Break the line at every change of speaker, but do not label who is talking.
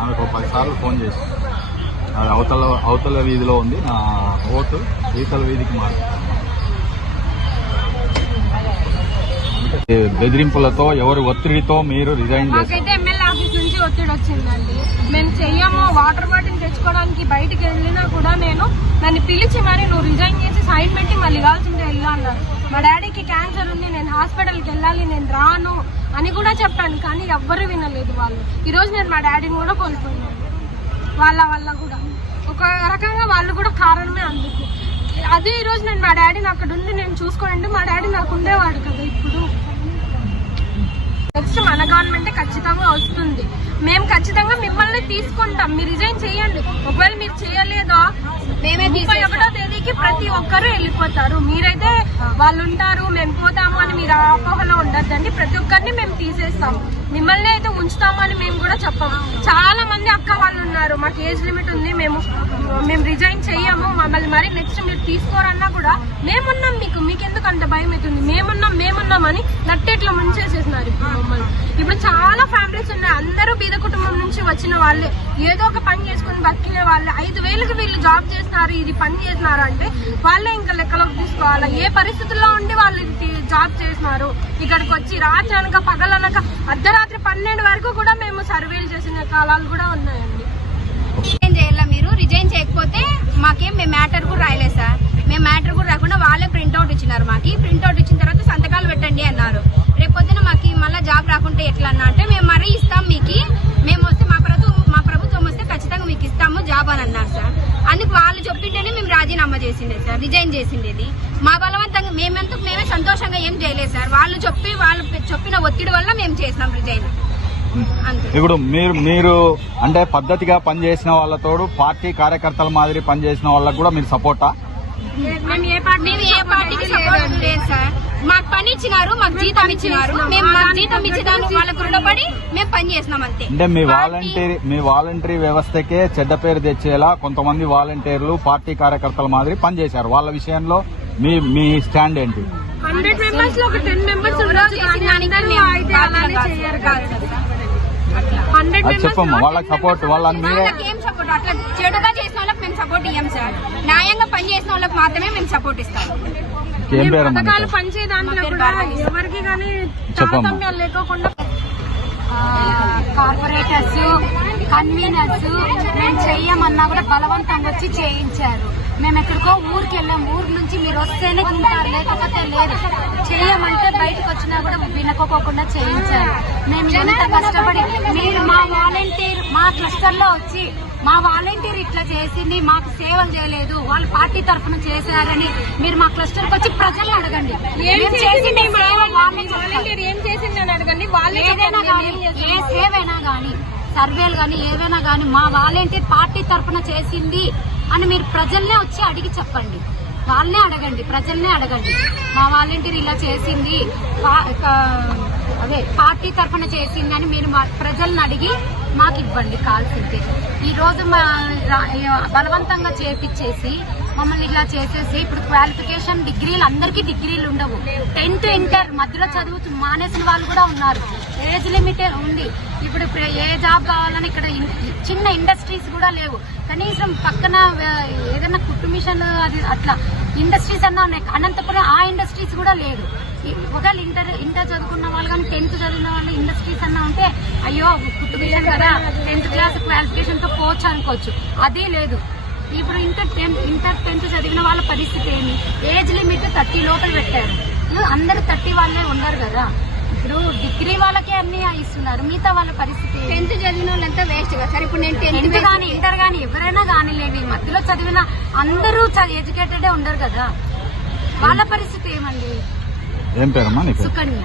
ఆమెకు పదిసార్లు ఫోన్ చేసి. అవతల అవతల వీధిలో ఉంది నా ఓటు ఈతల వీధికి మారు బెదిరింపులతో ఎవరు ఒత్తిడితో మీరు రిజైన్
చేస్తారు నుంచి ఒత్తిడి వచ్చిందండి. మేము చెయ్యము వాటర్ బాటిల్ తెచ్చుకోవడానికి బయటికి వెళ్ళినా కూడా నేను నన్ను పిలిచి మరి నువ్వు రిజైన్ చేసి సైన్ పెట్టి మళ్ళీ కావాల్సిందే వెళ్ళు అన్నారు. మా డాడీకి క్యాన్సర్ ఉంది నేను హాస్పిటల్కి వెళ్ళాలి నేను రాను అని కూడా చెప్పాను కానీ ఎవ్వరు వినలేదు వాళ్ళు. ఈరోజు నేను మా డాడీని కూడా కోల్పోయినాను వాళ్ళ వల్ల కూడా. ఒక రకంగా వాళ్ళు కూడా కారణమే అందుకు. అదే ఈరోజు నేను మా డాడీని అక్కడ ఉండి నేను చూసుకోండి మా డాడీ నాకు ఉండేవాడు కదా. నెక్స్ట్ మన గవర్నమెంట్ ఖచ్చితంగా వస్తుంది. మేము ఖచ్చితంగా మిమ్మల్ని తీసుకుంటాం. మీరు రిజైన్ చేయండి. ఒకవేళ మీరు చేయలేదో?
మేమే
ముప్పై ఒకటో తేదీకి ప్రతి ఒక్కరు వెళ్ళిపోతారు. మీరైతే వాళ్ళు ఉంటారు మేము పోతాము అని మీరు అపోహలో ఉండద్దండి. ప్రతి ఒక్కరిని మేము తీసేస్తాము మిమ్మల్ని అయితే ఉంచుతాము అని మేము కూడా చెప్పాము చాలా మంది అక్క వాళ్ళు ఉన్నారు. మాకు ఏజ్ లిమిట్ ఉంది. మేము మేము రిజైన్ చెయ్యము. మమ్మల్ని మరి నెక్స్ట్ మీరు తీసుకోరన్నా కూడా మేమున్నాం మీకు. మీకెందుకు అంత భయం అవుతుంది? మేమున్నాం మేమున్నాం అని నట్టేట్లో ముంచేసేసినారు ఇప్పుడు మమ్మల్ని. ఇప్పుడు చాలా ఫ్యామిలీస్ ఉన్నాయి. అందరూ బీద కుటుంబం నుంచి వచ్చిన వాళ్ళే. ఏదో ఒక పని చేసుకుని బతికిన వాళ్ళే. ఐదు వేలకు వీళ్ళు జాబ్ చేస్తున్నారు ఇది పని చేస్తున్నారు అంటే వాళ్ళే ఇంకా లెక్కలోకి తీసుకోవాలి? ఏ పరిస్థితుల్లో ఉండి వాళ్ళు జాబ్ చేస్తున్నారు? ఇక్కడికి వచ్చి రాత్రి అనక పగలనక అర్ధరాత్రి పన్నెండు వరకు కూడా మేము సర్వేలు చేసిన కాలాలు కూడా ఉన్నాయండి
రిజైన్ చేయాలా మీరు రిజైన్ చేయకపోతే మాకేం మేము మ్యాటర్ కూడా రాయలేదు సార్ మేము మ్యాటర్ కూడా రాకుండా వాళ్ళే ప్రింట్అవుట్ ఇచ్చినారు మాకు. ప్రింట్అవుట్ ఇచ్చిన తర్వాత సంతకాలు పెట్టండి అన్నారు. రేపు పొద్దున మాకు మళ్ళీ జాబ్ రాకుంటే ఎట్లా అన్నా అంటే మేము మరీ ఇస్తాం మీకు. మేము వస్తే మా ప్రభుత్వం మా ప్రభుత్వం వస్తే ఖచ్చితంగా మీకు ఇస్తాము జాబ్ అని అన్నారు సార్. అందుకు వాళ్ళు చెప్పింటేనే మేము రాజీనామా చేసిండే సార్ రిజైన్ చేసిండేది. మా బలవంతంగా మేమెందుకు మేమే సంతోషంగా ఏం చేయలేదు సార్. వాళ్ళు చెప్పి వాళ్ళు చెప్పిన ఒత్తిడి వల్ల మేము చేసినాం రిజైన్.
ఇప్పుడు మీరు మీరు అంటే పద్ధతిగా పనిచేసిన వాళ్ళతోడు పార్టీ కార్యకర్తల మాదిరి పనిచేసిన వాళ్ళకు కూడా మీరు సపోర్టా?
మేము ఏ పార్టీ
మేము ఏ పార్టీకి సపోర్ట్ లేదు సార్. మాకు పని ఇచ్చినారు మాకు జీతం ఇచ్చినారు. మేము మాకు జీతం ఇచ్చేదానికి వాళ్ళకు రుణపడి మేము పని చేసినాం అంతే.
అంటే మీ వాలంటీర్ మీ వాలంటరీ వ్యవస్థకే చెడ్డ పేరు తెచ్చేలా కొంతమంది వాలంటీర్లు పార్టీ కార్యకర్తల మాదిరి పనిచేశారు వాళ్ళ విషయంలో మీ మీ స్టాండ్ ఏంటి?
హండ్రెడ్ మెంబర్స్లో ఒక టెన్ మెంబర్స్ హండ్రెడ్
చెప్పమ్మా వాళ్ళకి సపోర్ట్ వాళ్ళని మీరే
అట్లా చెడుగా చేసిన వాళ్ళకి మేము సపోర్ట్ వాళ్ళకి మాత్రమే మేము సపోర్ట్ ఇస్తాం.
పథకాలు దాంట్లో కూడా ఎవరికి కానీ. తారతమ్యాలు లేకోకుండా
కార్పొరేటర్స్ కన్వీనర్స్ మేము చెయ్యమన్నా కూడా బలవంతంగా వచ్చి చేయించారు. మేము ఎక్కడికో ఊరికి వెళ్ళాం. ఊరు నుంచి మీరు వస్తేనే తింటారు లేకపోతే లేదు. చేయమంటే బయటకు వచ్చినా కూడా వినకోకుండా చేయించారు. మేము ఎంత కష్టపడి మీరు మా వాలంటీర్ మా క్లస్టర్లో వచ్చి మా వాలంటీర్ ఇట్లా చేసింది మాకు సేవలు చేయలేదు వాళ్ళ పార్టీ తరఫున చేశారని మీరు మా క్లస్టర్ వచ్చి ప్రజల్ని అడగండి.
ఏం.
సేవైనా కానీ సర్వేలు కానీ ఏవైనా కానీ మా వాలంటీర్ పార్టీ తరఫున చేసింది అని మీరు ప్రజల్నే వచ్చి అడిగి చెప్పండి. వాళ్ళనే అడగండి ప్రజల్నే అడగండి. మా వాలంటీర్ ఇలా చేసింది పా- అదే పార్టీ తరఫున చేసింది అని మీరు మా ప్రజల్ని అడిగి మాకు ఇవ్వండి కాల్సింది ఈ రోజు మా రా- బలవంతంగా చేపించేసి మమ్మల్ని ఇలా చేసేసి ఇప్పుడు క్వాలిఫికేషన్ డిగ్రీలు అందరికీ డిగ్రీలు ఉండవు. టెన్త్ ఇంటర్ మధ్యలో చదువుతూ మానేసిన వాళ్ళు కూడా ఉన్నారు. ఏజ్ లిమిట్ ఉంది. ఇప్పుడు ఇప్పుడు ఏ జాబ్ కావాలని ఇక్కడ చిన్న ఇండస్ట్రీస్ కూడా లేవు. కనీసం పక్కన ఏదైనా కుట్టు మిషన్ అది అట్లా ఇండస్ట్రీస్ అన్నా ఉన్నాయి. అనంతపురం ఆ ఇండస్ట్రీస్ కూడా లేదు. ఒకవేళ ఇంటర్ ఇంటర్ చదువుకున్న వాళ్ళు కానీ టెన్త్ చదివిన వాళ్ళు ఇండస్ట్రీస్ అన్నా ఉంటే అయ్యో కుట్టు మిషన్ కదా టెన్త్ క్లాస్ క్వాలిఫికేషన్తో పోవచ్చు అనుకోవచ్చు. అది లేదు. ఇప్పుడు ఇంటర్ టెన్త్ ఇంటర్ టెన్త్ చదివిన వాళ్ళ పరిస్థితి ఏమి? ఏజ్ లిమిట్ థర్టీ లోపల పెట్టారు. అందరు థర్టీ వాళ్ళే ఉండరు కదా. ఇప్పుడు డిగ్రీ వాళ్ళకే అన్ని ఇస్తున్నారు. మిగతా వాళ్ళ పరిస్థితి?
టెన్త్ చదివిన వాళ్ళంతా వేస్ట్ కదా. సార్ ఇప్పుడు నేను టెన్త్
కానీ ఇంటర్ కానీ ఎవరైనా కానిలేండి మధ్యలో చదివిన అందరూ ఎడ్యుకేటెడే ఉండరు కదా. వాళ్ళ పరిస్థితి ఏమండి?
ఏం పేరమ్మా
సుకన్య.